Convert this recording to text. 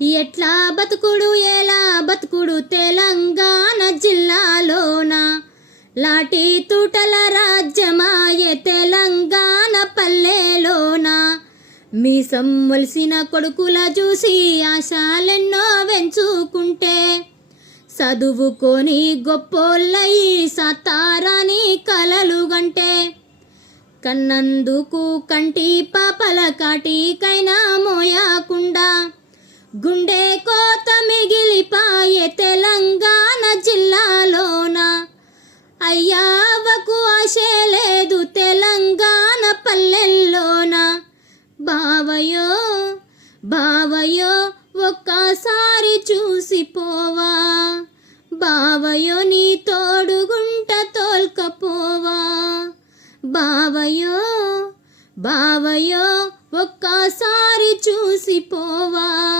ఎట్లా బతుకుడు ఎలా బతుకుడు తెలంగాణ జిల్లాలోన లాఠీ తూటల రాజ్యమాయే తెలంగాణ పల్లెలోన మీసం మొలిసిన కొడుకుల చూసి ఆశాలెన్నో వెంచుకుంటే చదువుకొని గొప్పోళ్ళయి సతారాని కలలుగంటే కన్నందుకు కంటి పాపల కాటికైనా మోయకుండా గుండె కోత మిగిలిపాయే తెలంగాణ జిల్లాలోన అయ్యావకు ఆశే లేదు తెలంగాణ పల్లెల్లోన బావయో బావయో ఒక్కసారి చూసిపోవా బావయో నీ తోడుగుంట తోల్కపోవా బావయో బావయో ఒక్కసారి చూసిపోవా.